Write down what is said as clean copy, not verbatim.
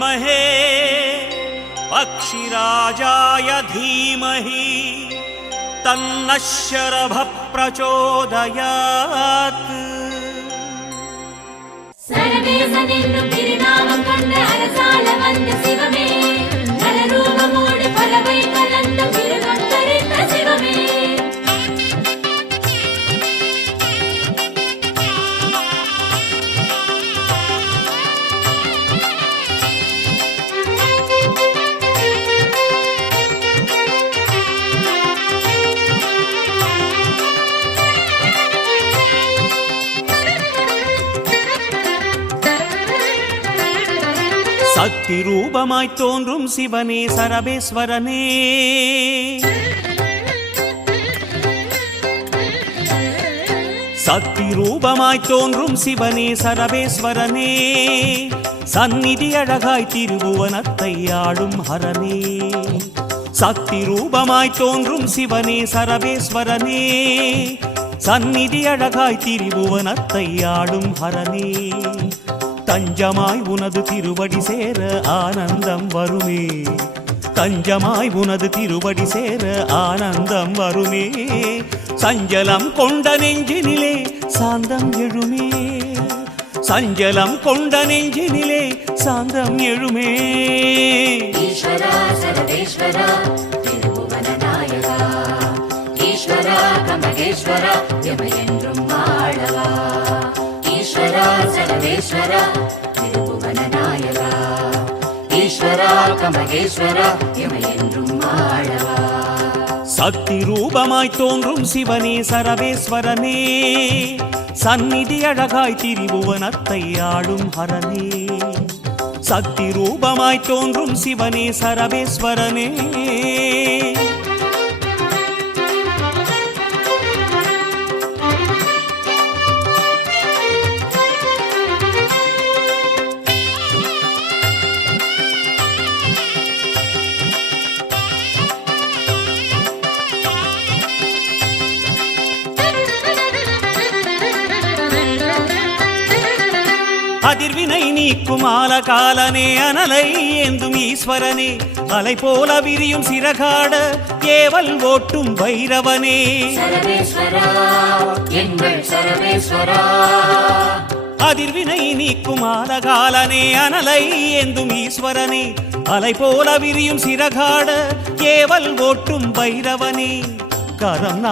विद्महे पक्षिराजाय धीमहि तन्नः शरभः प्रचोदयात् சரவேசனென்னும் திருநாமம் கொண்ட அரசாள வந்த சிவமே நலரூபமோடு பலவை கலந்த மிருகம் தரித்த சிவமே சக்தி ரூபமாய் தோன்றும் சிவனே சரபேஸ்வரனே சக்தி ரூபமாய் தோன்றும் சிவனே சரபேஸ்வரனே சந்நிதி அழகாய் திருபுவனத்தை ஆளும் ஹரனே சக்தி ரூபமாய் தோன்றும் சிவனே சரபேஸ்வரனே சந்நிதி அழகாய் திருபுவனத்தை ஆளும் ஹரனே தஞ்சமாய் உனது திருவடி சேர ஆனந்தம் வருமே தஞ்சமாய் உனது திருவடி சேர ஆனந்தம் வருமே சஞ்சலம் கொண்ட நெஞ்சினிலே சாந்தம் எழுமே சஞ்சலம் கொண்ட நெஞ்சினிலே சாந்தம் எழுமே ஈஸ்வரா சர்வேஸ்வரா திருபுவன நாயகா ஈஸ்வரா கமகேஸ்வரா எமையென்றும் வாழவா ஈஸ்வரா சர்வேஸ்வரா திருபுவன நாயகா ஈஸ்வரா கமகேஸ்வரா எமையென்றும் வாழவா சக்தி ரூபமாய் தோன்றும் சிவனே சரவேஸ்வரனே சந்நிதி அழகாய் திரிபுவனத்தை ஆளும் ஹரனே சக்தி ரூபமாய் தோன்றும் சிவனே சரவேஸ்வரனே அதிர்வினை நீக்கும் ஆலகாலனே அனலை ஏந்தும் ஈஸ்வரனே அலை போல விரியும் சிறகாட ஏவல் ஓட்டும் பைரவனே சரவேஸ்வரா எங்கள் சரவேஸ்வரா அதிர்வினை நீக்கும் ஆலகாலனே அனலை ஏந்தும் ஈஸ்வரனே அலை போல விரியும் சிறகாட ஏவல் ஓட்டும் பைரவனே கரம்